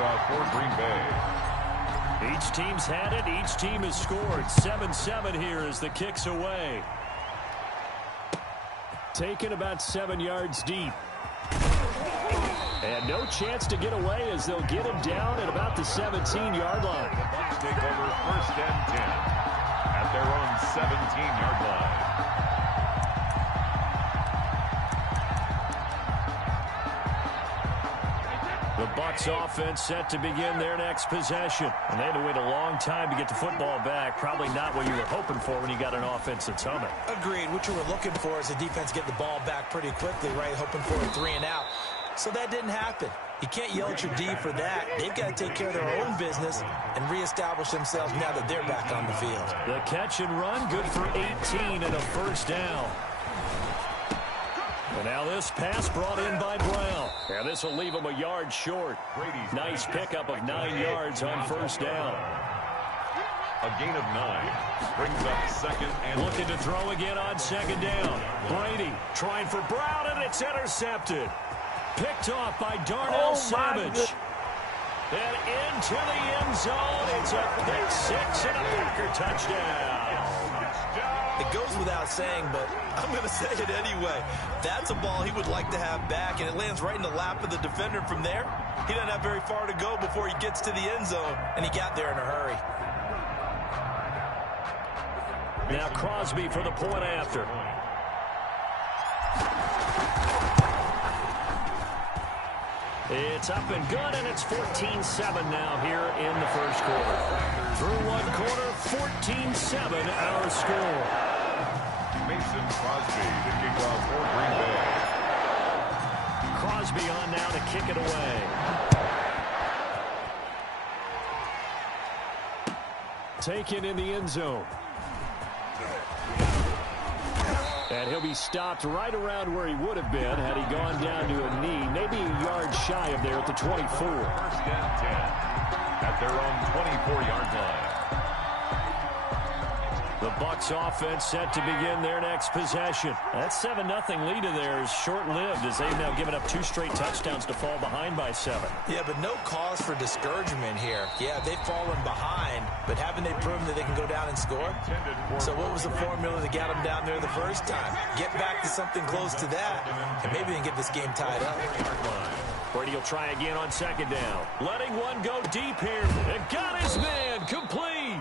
kickoff for Green Bay. Each team's had it. Each team has scored. 7-7 here as the kick's away. Taken about 7 yards deep. And no chance to get away as they'll get him down at about the 17-yard line. The Bucs take over 1st and 10 at their own 17-yard line. The Bucs offense set to begin their next possession. And they had to wait a long time to get the football back. Probably not what you were hoping for when you got an offense that's humming. Agreed. What you were looking for is the defense get the ball back pretty quickly, right? Hoping for a 3 and out. So that didn't happen. You can't yell at your D for that. They've got to take care of their own business and reestablish themselves now that they're back on the field. The catch and run, good for 18 and a 1st down. And now this pass brought in by Brown. And this will leave him a yard short. Nice pickup of 9 yards on 1st down. A gain of 9 brings up 2nd and looking to throw again on 2nd down. Brady trying for Brown, and it's intercepted. Picked off by Darnell Savage. And into the end zone. It's a pick 6 and a Packer touchdown. It goes without saying, but I'm going to say it anyway. That's a ball he would like to have back, and it lands right in the lap of the defender from there. He doesn't have very far to go before he gets to the end zone, and he got there in a hurry. Now Crosby for the point after. It's up and good, and it's 14-7 now here in the 1st quarter. Through 1 quarter, 14-7 our score. Mason Crosby to kick off for Green Bay. Crosby on now to kick it away. Taken in the end zone. And he'll be stopped right around where he would have been had he gone down to a knee, maybe a yard shy of there at the 24. 1st and 10 at their own 24-yard line. The Bucs offense set to begin their next possession. That 7-0 lead of theirs short-lived as they've now given up 2 straight touchdowns to fall behind by 7. Yeah, but no cause for discouragement here. Yeah, they've fallen behind, but haven't they proven that they can go down and score? So what was the formula that got them down there the first time? Get back to something close to that, and maybe they can get this game tied up. Brady will try again on 2nd down. Letting one go deep here. And got his man complete.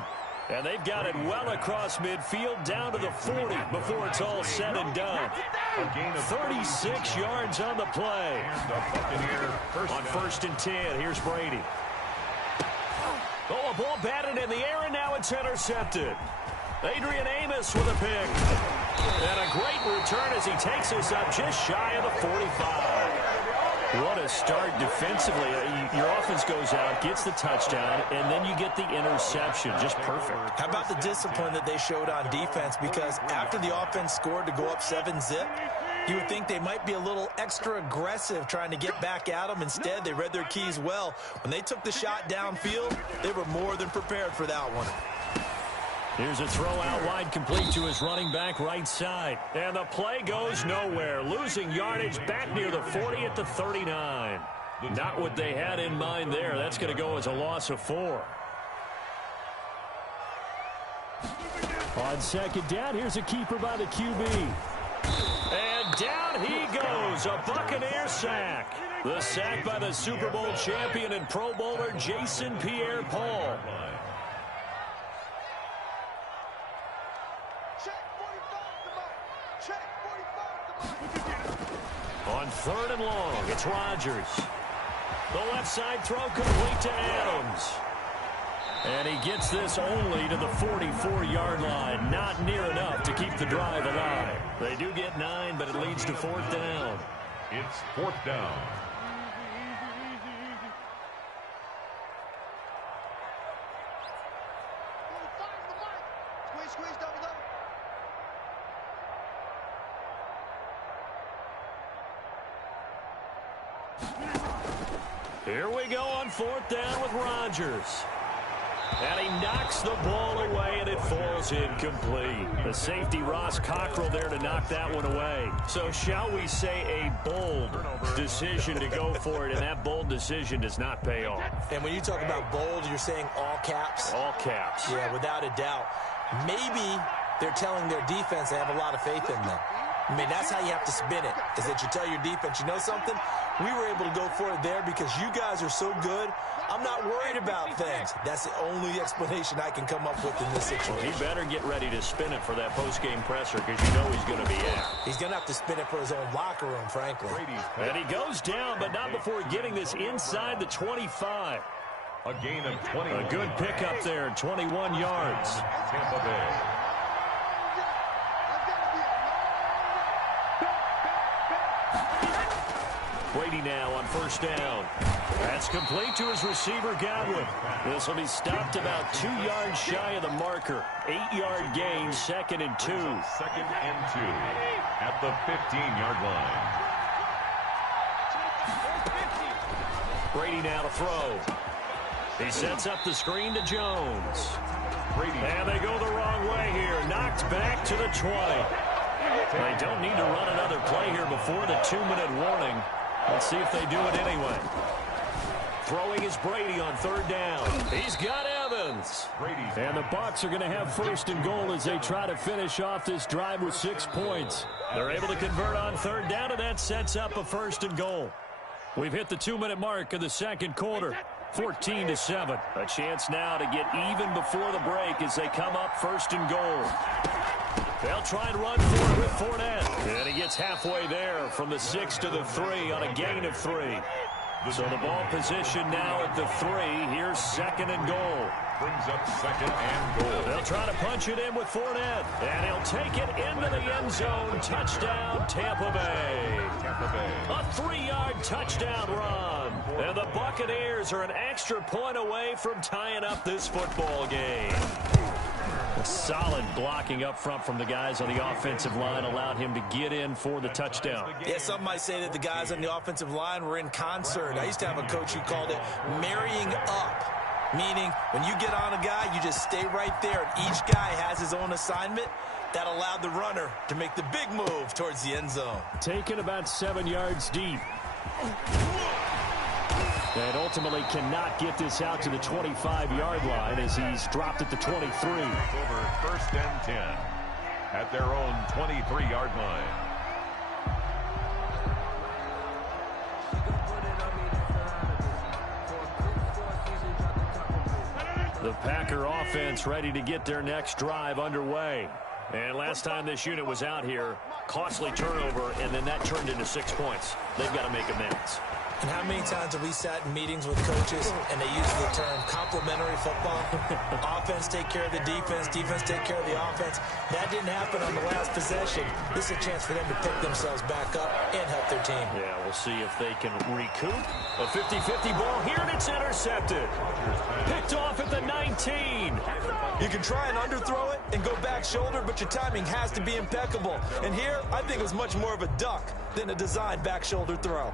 And they've got it well across midfield down to the 40 before it's all said and done. 36 yards on the play. On 1st and 10, here's Brady. Oh, a ball batted in the air, and now it's intercepted. Adrian Amos with a pick. And a great return as he takes us up just shy of the 45. What a start defensively. Your offense goes out, gets the touchdown, and then you get the interception. Just perfect. How about the discipline that they showed on defense? Because after the offense scored to go up 7-zip, you would think they might be a little extra aggressive trying to get back at them. Instead, they read their keys well. When they took the shot downfield, they were more than prepared for that one. Here's a throw out wide, complete to his running back right side. And the play goes nowhere. Losing yardage back near the 40 at the 39. Not what they had in mind there. That's going to go as a loss of 4. On 2nd down, here's a keeper by the QB. And down he goes. A Buccaneer sack. The sack by the Super Bowl champion and Pro Bowler Jason Pierre-Paul. On 3rd and long, it's Rodgers. The left side throw complete to Adams. And he gets this only to the 44-yard line. Not near enough to keep the drive alive. They do get 9, but it leads to 4th down. It's 4th down. Here we go on 4th down with Rodgers. And he knocks the ball away, and it falls incomplete. The safety, Ross Cockrell, there to knock that one away. So shall we say a bold decision to go for it, and that bold decision does not pay off. And when you talk about bold, you're saying all caps? All caps. Yeah, without a doubt. Maybe they're telling their defense they have a lot of faith in them. I mean, that's how you have to spin it, is that you tell your defense, you know something? We were able to go for it there because you guys are so good. I'm not worried about things. That's the only explanation I can come up with in this situation. Well, he better get ready to spin it for that post-game presser because you know he's going to be in. He's going to have to spin it for his own locker room, frankly. And he goes down, but not before getting this inside the 25. A gain of 20. A good pickup there, 21 yards. Tampa Bay. Brady now on first down. That's complete to his receiver, Godwin. This will be stopped about 2 yards shy of the marker. 8-yard gain, 2nd and 2. 2nd and 2 at the 15-yard line. Brady now to throw. He sets up the screen to Jones. Brady. And they go the wrong way here. Knocked back to the 20. They don't need to run another play here before the 2-minute warning. Let's see if they do it anyway. Throwing is Brady on third down. He's got Evans. And the Bucs are going to have first and goal as they try to finish off this drive with 6 points. They're able to convert on third down, and that sets up a first and goal. We've hit the 2-minute mark of the second quarter. 14-7. A chance now to get even before the break as they come up first and goal. They'll try and run for it with Fournette. And he gets halfway there from the 6 to the 3 on a gain of 3. So the ball position now at the 3. Here's 2nd and goal. Brings up 2nd and goal. They'll try to punch it in with Fournette. And he'll take it into the end zone. Touchdown, Tampa Bay. Tampa Bay. A 3-yard touchdown run. And the Buccaneers are an extra point away from tying up this football game. Solid blocking up front from the guys on the offensive line allowed him to get in for the touchdown. Yeah, some might say that the guys on the offensive line were in concert. I used to have a coach who called it marrying up, meaning when you get on a guy, you just stay right there, and each guy has his own assignment. That allowed the runner to make the big move towards the end zone. Taken about 7 yards deep. And ultimately cannot get this out to the 25-yard line as he's dropped at the 23. Over 1st and 10 at their own 23-yard line. The Packer offense ready to get their next drive underway. And last time this unit was out here, costly turnover, and then that turned into 6 points. They've got to make amends. And how many times have we sat in meetings with coaches and they use the term complementary football? Offense take care of the defense, defense take care of the offense. That didn't happen on the last possession. This is a chance for them to pick themselves back up and help their team. Yeah, we'll see if they can recoup. A 50-50 ball here, and it's intercepted. Picked off at the 19. You can try and underthrow it and go back shoulder, but your timing has to be impeccable. And here, I think it was much more of a duck than a designed back shoulder throw.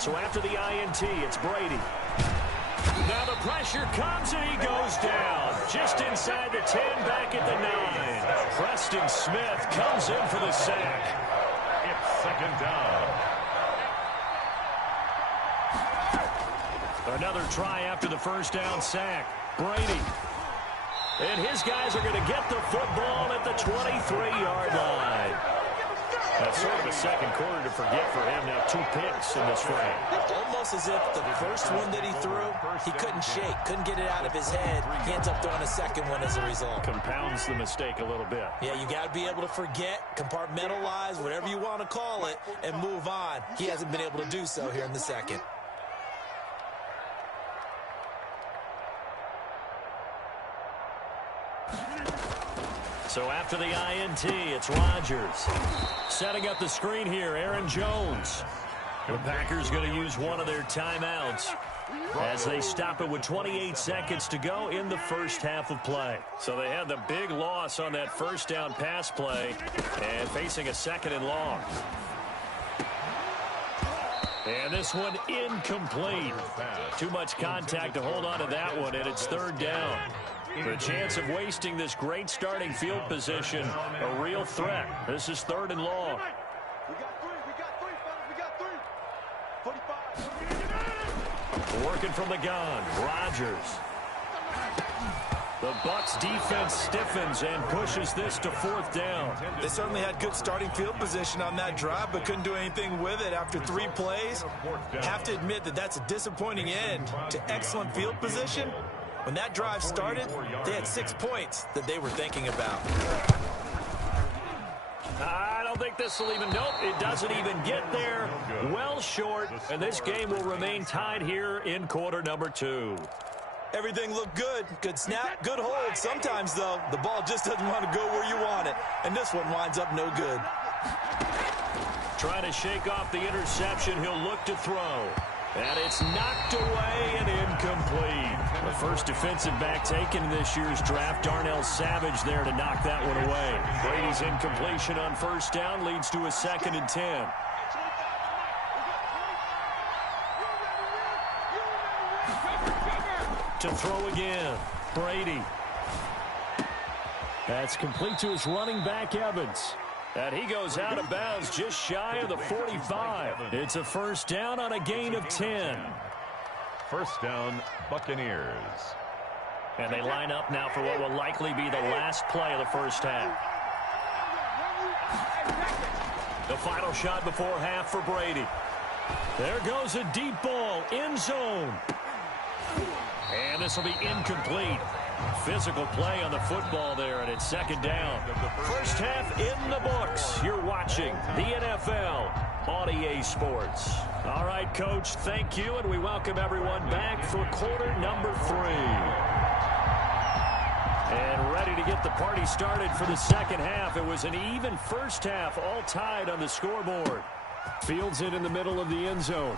So after the INT, it's Brady. Now the pressure comes and he goes down. Just inside the 10, back at the 9. Preston Smith comes in for the sack. It's 2nd down. Another try after the first down sack. Brady. And his guys are going to get the football at the 23-yard line. That's sort of a second quarter to forget for him. Now 2 picks in this frame. Almost as if the first one that he threw, he couldn't shake, couldn't get it out of his head. He ends up throwing a second one as a result. Compounds the mistake a little bit. Yeah, you got to be able to forget, compartmentalize, whatever you want to call it, and move on. He hasn't been able to do so here in the second. So after the INT, it's Rodgers. Setting up the screen here, Aaron Jones. The Packers going to use one of their timeouts as they stop it with 28 seconds to go in the first half of play. So they had the big loss on that first down pass play and facing a second and long. And this one incomplete. Too much contact to hold on to that one, and it's third down. The chance of wasting this great starting field position, a real threat. This is third and long. Working from the gun, Rodgers. The Bucs defense stiffens and pushes this to fourth down. They certainly had good starting field position on that drive, but couldn't do anything with it after 3 plays. Have to admit that that's a disappointing end to excellent field position. When that drive started, they had 6 points that they were thinking about. I don't think this will even, nope, it doesn't even get there. Well short, and this game will remain tied here in quarter number 2. Everything looked good. Good snap, good hold. Sometimes, though, the ball just doesn't want to go where you want it. And this one winds up no good. Trying to shake off the interception. He'll look to throw. And it's knocked away and incomplete. The first defensive back taken in this year's draft, Darnell Savage there to knock that one away. Brady's incompletion on first down leads to a 2nd and 10. To throw again, Brady. That's complete to his running back, Evans. And he goes out of bounds just shy of the 45. It's a first down on a gain of 10. First down, Buccaneers. And they line up now for what will likely be the last play of the first half. The final shot before half for Brady. There goes a deep ball, end zone. And this will be incomplete. Physical play on the football there, and it's second down. First half in the books. You're watching the NFL on EA Sports. All right, Coach, thank you, and we welcome everyone back for quarter number 3. And ready to get the party started for the second half. It was an even first half, all tied on the scoreboard. Fields it in the middle of the end zone.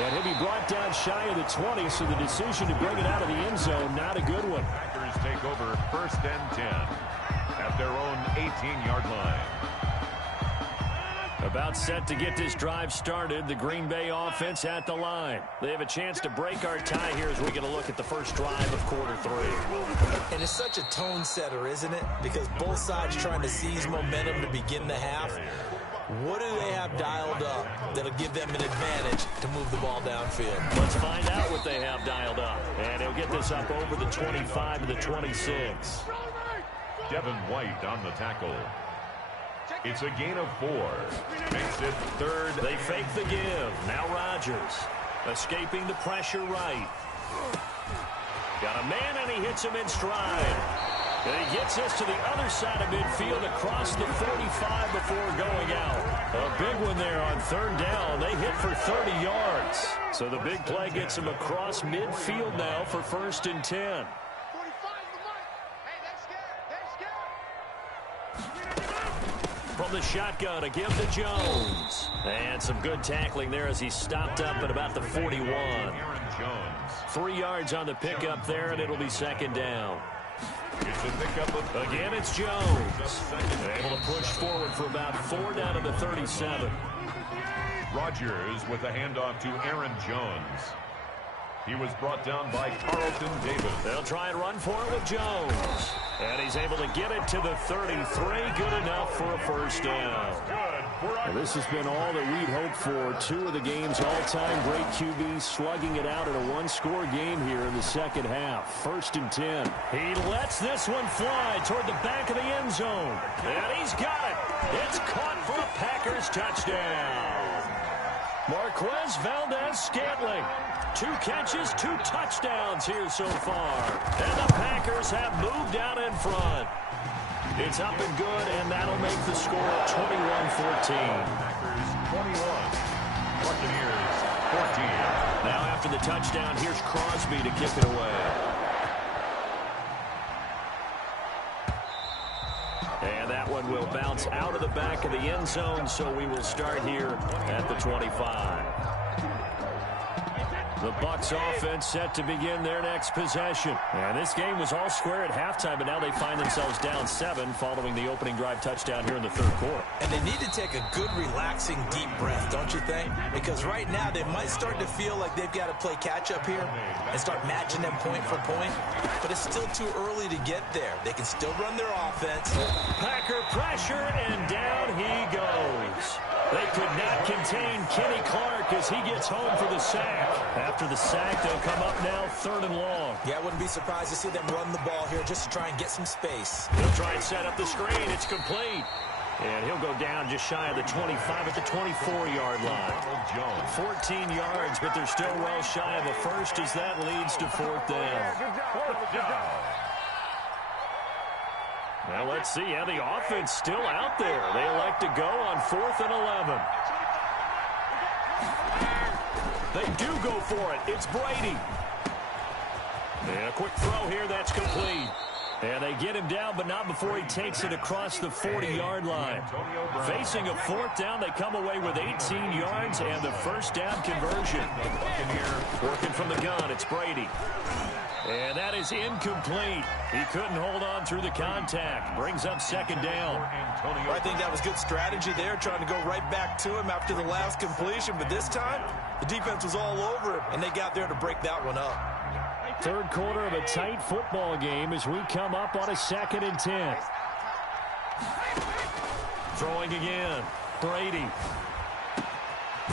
And he'll be brought down shy of the 20, so the decision to bring it out of the end zone, not a good one. Packers take over first and 10 at their own 18-yard line. About set to get this drive started, the Green Bay offense at the line. They have a chance to break our tie here as we get a look at the first drive of quarter 3. And it's such a tone setter, isn't it? Because both sides trying to seize momentum to begin the half. What do they have dialed up that'll give them an advantage to move the ball downfield? Let's find out what they have dialed up. And he'll get this up over the 25 to the 26. Devin White on the tackle. It's a gain of 4. Makes it third. They fake the give. Now Rodgers escaping the pressure right. Got a man, and he hits him in stride. And he gets this to the other side of midfield across the 45 before going out. A big one there on third down. They hit for 30 yards. So the big play gets him across midfield now for first and 10. From the shotgun, a give to Jones. And some good tackling there as he stopped up at about the 41. Aaron Jones. 3 yards on the pickup there, and it'll be second down. It's a pickup of Again, it's Jones. Able to push forward for about 4 down to the 37. Rodgers with a handoff to Aaron Jones. He was brought down by Carlton Davis. They'll try and run for it with Jones. And he's able to get it to the 33. Good enough for a first down. Well, this has been all that we'd hoped for. 2 of the game's all-time great QBs slugging it out in a one-score game here in the second half. First and 10. He lets this one fly toward the back of the end zone. And he's got it. It's caught for a Packers touchdown. Marquez Valdez-Scantling. 2 catches, 2 touchdowns here so far. And the Packers have moved out in front. It's up and good, and that'll make the score 21-14. Packers 21. Buccaneers 14. Now after the touchdown, here's Crosby to kick it away. one will bounce out of the back of the end zone, so we will start here at the 25. The Bucs offense set to begin their next possession. And this game was all square at halftime, but now they find themselves down 7 following the opening drive touchdown here in the third quarter. And they need to take a good, relaxing, deep breath, don't you think? Because right now they might start to feel like they've got to play catch-up here and start matching them point for point. But it's still too early to get there. They can still run their offense. Packer pressure, and down he goes. They could not contain Kenny Clark as he gets home for the sack. After the sack, they'll come up now 3rd and long. Yeah, I wouldn't be surprised to see them run the ball here just to try and get some space. He'll try and set up the screen. It's complete. And he'll go down just shy of the 25 at the 24-yard line. 14 yards, but they're still well shy of a first as that leads to 4th down. Now let's see how the offense still out there. They elect to go on 4th and 11. They do go for it. It's Brady. And a quick throw here. That's complete. And they get him down, but not before he takes it across the 40-yard line. Facing a 4th down, they come away with 18 yards and the first down conversion. Working from the gun, it's Brady. And that is incomplete. He couldn't hold on through the contact. Brings up 2nd down. Well, I think that was good strategy there, trying to go right back to him after the last completion. But this time, the defense was all over him, and they got there to break that one up. Third quarter of a tight football game as we come up on a 2nd and 10. Throwing again. Brady.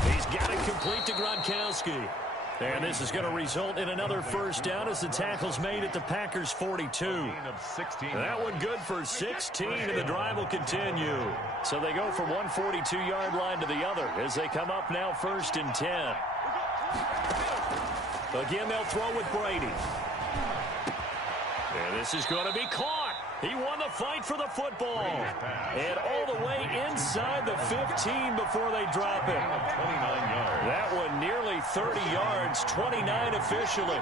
He's got it complete to Gronkowski. And this is going to result in another first down as the tackle's made at the Packers' 42. That one good for 16, and the drive will continue. So they go from one 42-yard line to the other as they come up now 1st and 10. Again, they'll throw with Brady. And this is going to be caught. He won the fight for the football. And all the way inside the 15 before they drop it. That one nearly 30 yards, 29 officially.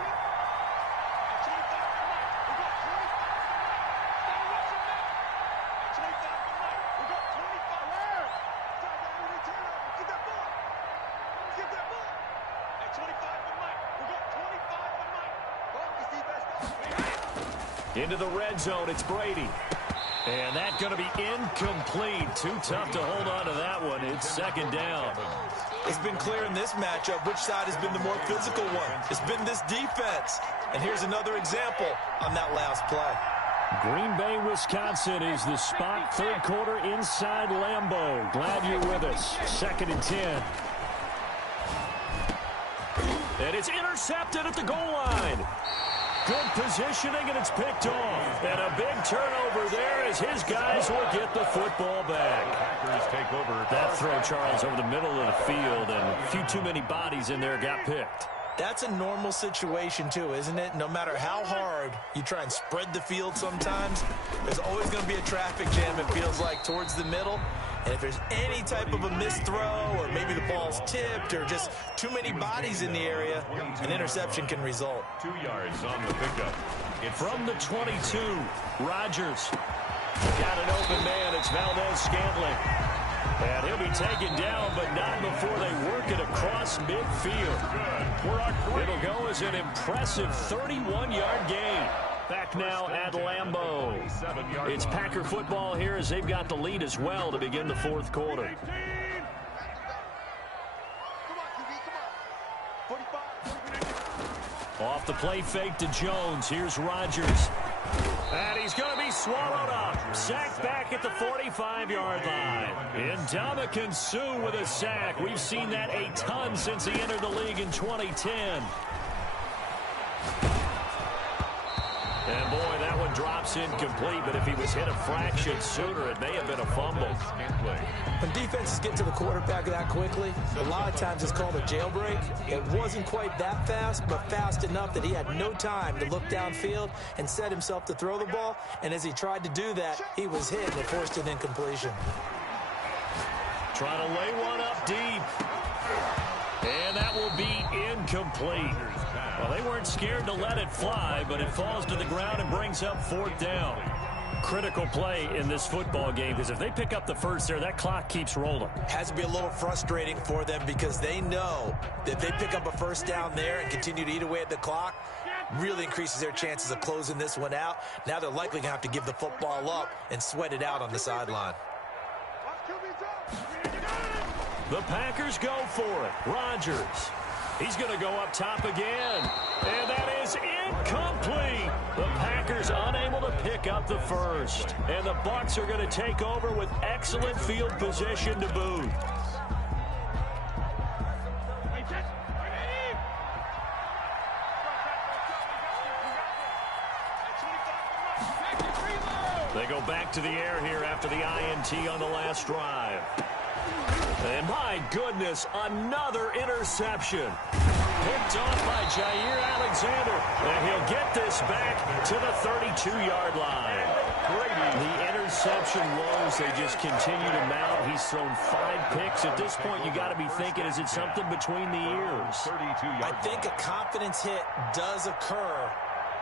Into the red zone, it's Brady. And that's going to be incomplete. Too tough to hold on to that one. It's 2nd down. It's been clear in this matchup which side has been the more physical one. It's been this defense. And here's another example on that last play. Green Bay, Wisconsin is the spot. Third quarter inside Lambeau. Glad you're with us. 2nd and 10. And it's intercepted at the goal line. Good positioning, and it's picked off. And a big turnover there as his guys will get the football back. That throw, Charles, over the middle of the field, and a few too many bodies in there got picked. That's a normal situation, too, isn't it? No matter how hard you try and spread the field sometimes, there's always going to be a traffic jam, it feels like, towards the middle. And if there's any type of a missed throw, or maybe the ball's tipped, or just too many bodies in the area, an interception can result. 2 yards on the pickup. From the 22, Rodgers. Got an open man. It's Valdez-Scantling. And he'll be taken down, but not before they work it across midfield. It'll go as an impressive 31-yard gain. Back now at Lambeau. It's Packer football here as they've got the lead as well to begin the 4th quarter. Off the play fake to Jones. Here's Rodgers. And he's going to be swallowed up. Sacked back at the 45-yard line. Ndamukong Suh with a sack. We've seen that a ton since he entered the league in 2010. And boy, that one drops incomplete, but if he was hit a fraction sooner, it may have been a fumble. When defenses get to the quarterback that quickly, a lot of times it's called a jailbreak. It wasn't quite that fast, but fast enough that he had no time to look downfield and set himself to throw the ball. And as he tried to do that, he was hit and forced an incompletion. Trying to lay one up deep. And that will be incomplete. Well, they weren't scared to let it fly, but it falls to the ground and brings up 4th down. critical play in this football game because if they pick up the first there, that clock keeps rolling. Has to be a little frustrating for them because they know that if they pick up a first down there and continue to eat away at the clock, really increases their chances of closing this one out. Now they're likely going to have to give the football up and sweat it out on the sideline. The Packers go for it. Rodgers. He's going to go up top again. And that is incomplete. The Packers unable to pick up the first. And the Bucs are going to take over with excellent field position to boot. They go back to the air here after the INT on the last drive. And my goodness, another interception. Picked off by Jair Alexander. And he'll get this back to the 32-yard line. The interception woes, they just continue to mount. He's thrown 5 picks. At this point, you got to be thinking, is it something between the ears? I think a confidence hit does occur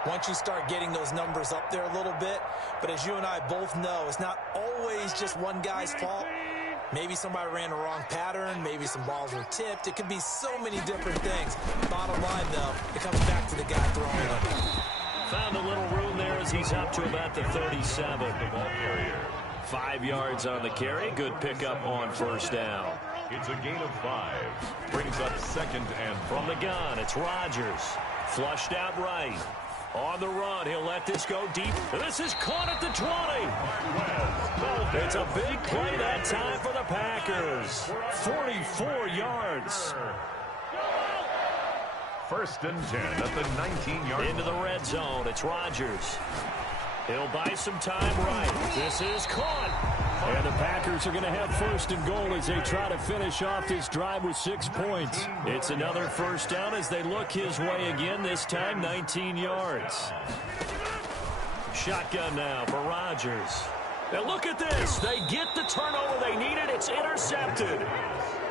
once you start getting those numbers up there a little bit. But as you and I both know, it's not always just one guy's fault. Maybe somebody ran a wrong pattern. Maybe some balls were tipped. It could be so many different things. Bottom line, though, it comes back to the guy throwing it. Found a little room there as he's up to about the 37. The ball carrier. 5 yards on the carry. Good pickup on first down. It's a gain of 5. Brings up second and from the gun, it's Rodgers. Flushed out right. On the run, he'll let this go deep. This is caught at the 20. It's a big play that time for the Packers. 44 yards. First and 10 at the 19-yard line. Into the red zone, it's Rodgers. He'll buy some time right. This is caught. And the Packers are going to have first and goal as they try to finish off this drive with 6 points. It's another first down as they look his way again, this time 19 yards. Shotgun now for Rodgers. Now look at this. They get the turnover they needed. It's intercepted.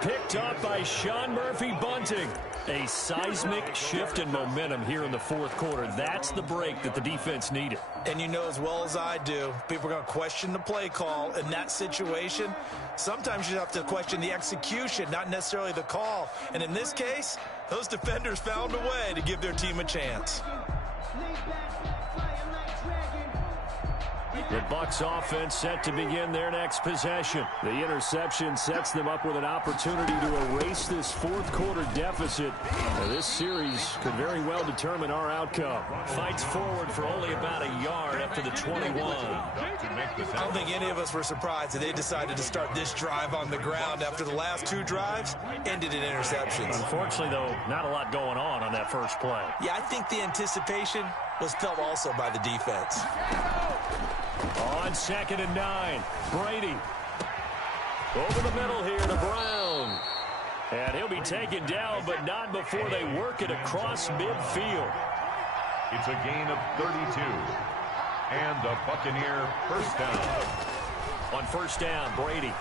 Picked up by Sean Murphy-Bunting. A seismic shift in momentum here in the fourth quarter. That's the break that the defense needed. And you know as well as I do, people are going to question the play call in that situation. Sometimes you have to question the execution, not necessarily the call. And in this case, those defenders found a way to give their team a chance. The Bucs offense set to begin their next possession. The interception sets them up with an opportunity to erase this fourth quarter deficit. Now, this series could very well determine our outcome. Fights forward for only about a yard up to the 21. I don't think any of us were surprised that they decided to start this drive on the ground after the last 2 drives ended in interceptions. Unfortunately, though, not a lot going on that first play. Yeah, I think the anticipation was felt also by the defense. On 2nd and 9, Brady. Over the middle here to Brown. And he'll be taken down, but not before they work it across midfield. It's a gain of 32. And a Buccaneer first down. On first down, Brady.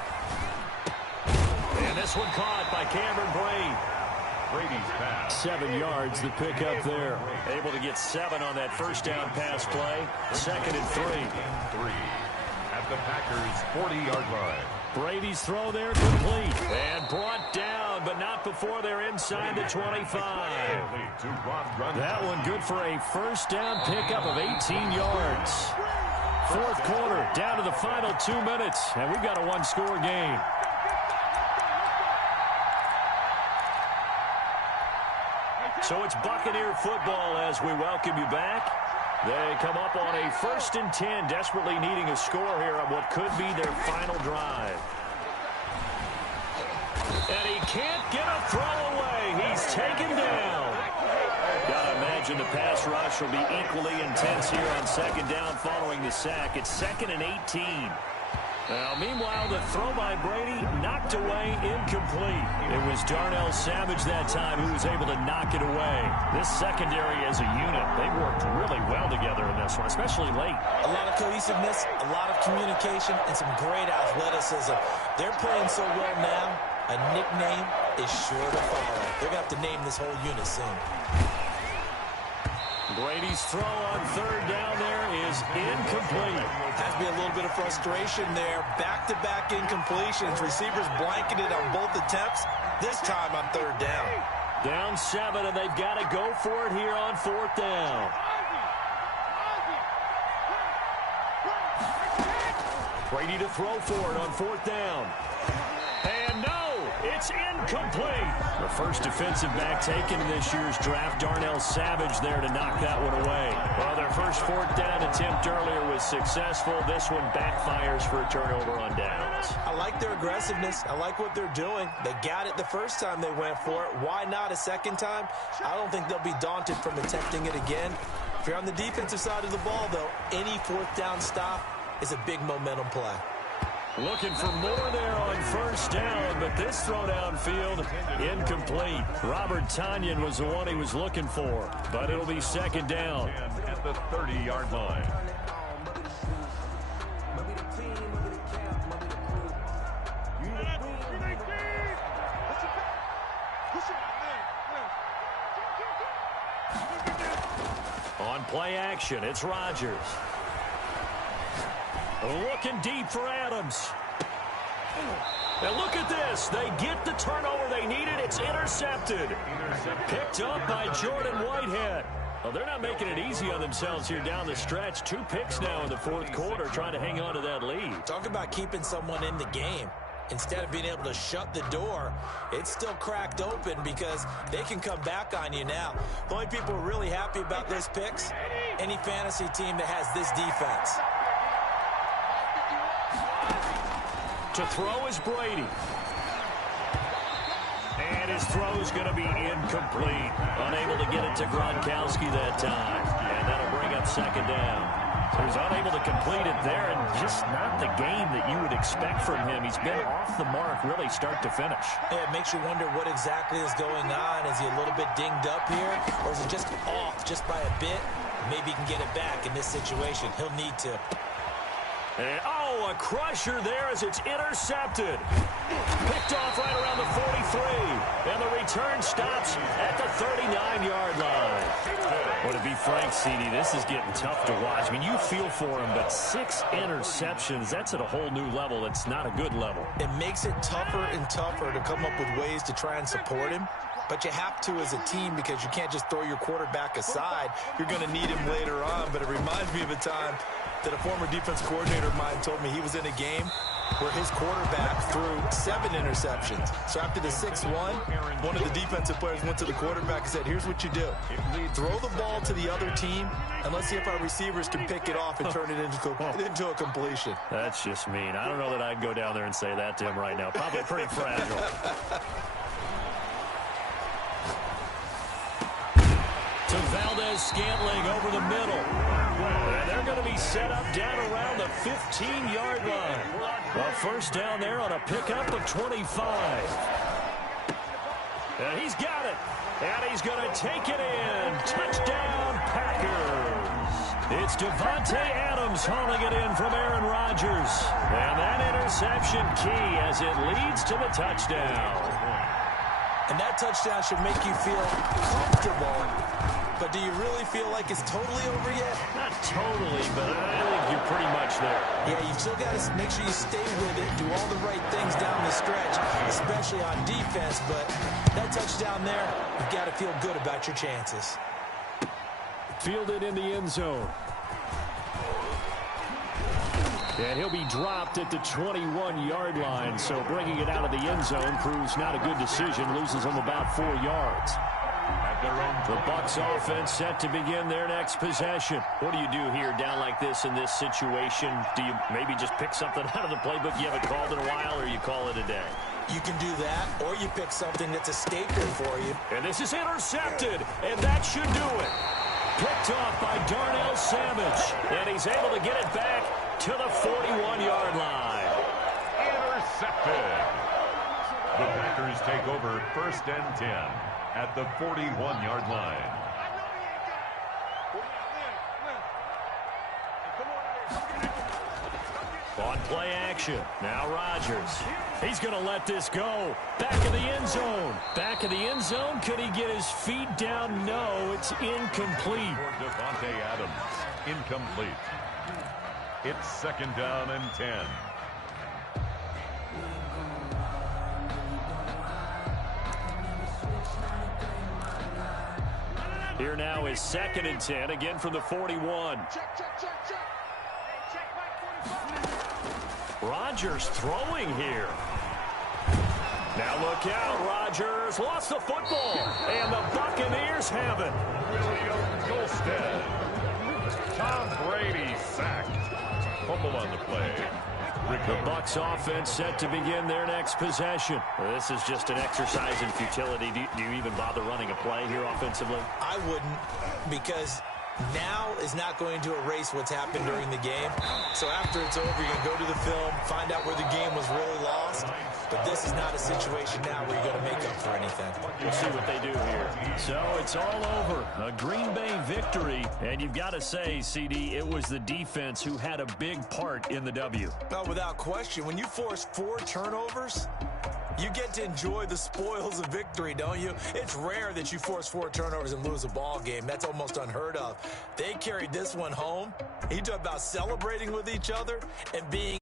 And this one caught by Cameron Brate. Brady's pass. 7 yards, the pickup there. Able to get 7 on that first down pass play. 2nd and 3. At the Packers' 40-yard line. Brady's throw there complete. And brought down, but not before they're inside the 25. That one good for a first down pickup of 18 yards. Fourth quarter, down to the final 2 minutes. And we've got a 1-score game. So it's Buccaneer football as we welcome you back. They come up on a 1st and 10, desperately needing a score here on what could be their final drive. And he can't get a throw away. He's taken down. Gotta imagine the pass rush will be equally intense here on 2nd down following the sack. It's 2nd and 18. Now, meanwhile, the throw by Brady knocked away, incomplete. It was Darnell Savage that time who was able to knock it away. This secondary as a unit, they worked really well together in this one, especially late. A lot of cohesiveness, a lot of communication, and some great athleticism. They're playing so well now, a nickname is sure to follow. They're going to have to name this whole unit soon. Brady's throw on third down there is incomplete. Has to be a little bit of frustration there. Back-to-back incompletions. Receivers blanketed on both attempts, this time on third down. Down 7, and they've got to go for it here on fourth down. Brady to throw for it on fourth down. And no, it's incomplete. The first defensive back taken in this year's draft, Darnell Savage, there to knock that one away. Well, their first fourth down attempt earlier was successful. This one backfires for a turnover on downs. I like their aggressiveness. I like what they're doing. They got it the first time they went for it. Why not a second time? I don't think they'll be daunted from attempting it again. If you're on the defensive side of the ball, though, any fourth down stop is a big momentum play. Looking for more there on first down, but this throw downfield, incomplete. Robert Tonyan was the one he was looking for, but it'll be second down. At the 30-yard line. On play action, it's Rodgers. Looking deep for Adams. And look at this. They get the turnover they needed. It's intercepted. Picked up by Jordan Whitehead. Well, they're not making it easy on themselves here down the stretch. 2 picks now in the fourth quarter trying to hang on to that lead. Talk about keeping someone in the game. Instead of being able to shut the door, it's still cracked open because they can come back on you now. The only people really happy about those picks, any fantasy team that has this defense. To throw is Brady. And his throw is going to be incomplete. Unable to get it to Gronkowski that time. And that'll bring up second down. So he's unable to complete it there, and just not the game that you would expect from him. He's been off the mark really start to finish. Yeah, it makes you wonder what exactly is going on. Is he a little bit dinged up here, or is it just off just by a bit? Maybe he can get it back in this situation. He'll need to. And, a crusher there as it's intercepted. Picked off right around the 43. And the return stops at the 39-yard line. Well, to be frank, CD, this is getting tough to watch. I mean, you feel for him, but 6 interceptions, that's at a whole new level. It's not a good level. It makes it tougher and tougher to come up with ways to try and support him. But you have to as a team because you can't just throw your quarterback aside. You're going to need him later on. But it reminds me of a time that a former defense coordinator of mine told me he was in a game where his quarterback threw 7 interceptions. So after the 6-1, one of the defensive players went to the quarterback and said, here's what you do. Throw the ball to the other team, and let's see if our receivers can pick it off and turn it into a completion. That's just mean. I don't know that I'd go down there and say that to him right now. Probably pretty fragile. To Valdez-Scantling over the middle. And they're going to be set up down around the 15-yard line. Well, first down there on a pickup of 25. And he's got it. And he's going to take it in. Touchdown, Packers. It's Devontae Adams hauling it in from Aaron Rodgers. And that interception key as it leads to the touchdown. And that touchdown should make you feel comfortable. But do you really feel like it's totally over yet? Not totally, but I think you're pretty much there. Yeah, you've still got to make sure you stay with it, do all the right things down the stretch, especially on defense. But that touchdown there, you've got to feel good about your chances. Fielded in the end zone. And he'll be dropped at the 21-yard line. So bringing it out of the end zone proves not a good decision. Loses him about 4 yards. The Bucs offense set to begin their next possession. What do you do here down like this in this situation? Do you maybe just pick something out of the playbook you haven't called in a while, or you call it a day? You can do that, or you pick something that's a staple for you. And this is intercepted, and that should do it. Picked off by Darnell Savage, and he's able to get it back to the 41-yard line. Intercepted. The Packers take over 1st and 10 at the 41-yard line. On play action. Now Rodgers. He's going to let this go. Back of the end zone. Back of the end zone. Could he get his feet down? No, it's incomplete. For Devontae Adams. Incomplete. It's 2nd down and 10. Here now is 2nd and 10, again from the 41. Rodgers throwing here. Now look out, Rodgers lost the football, and the Buccaneers have it. William Golstead. Tom Brady sacked. Fumble on the play. The Bucs offense set to begin their next possession. Well, this is just an exercise in futility. Do you even bother running a play here offensively? I wouldn't, because now is not going to erase what's happened during the game. So after it's over, you're going to go to the film, find out where the game was really lost. But this is not a situation now where you're going to make up for anything. We'll see what they do here. So it's all over. A Green Bay victory. And you've got to say, CD, it was the defense who had a big part in the W. No, without question. When you force 4 turnovers, you get to enjoy the spoils of victory, don't you? It's rare that you force 4 turnovers and lose a ball game. That's almost unheard of. They carried this one home. You talk about celebrating with each other and being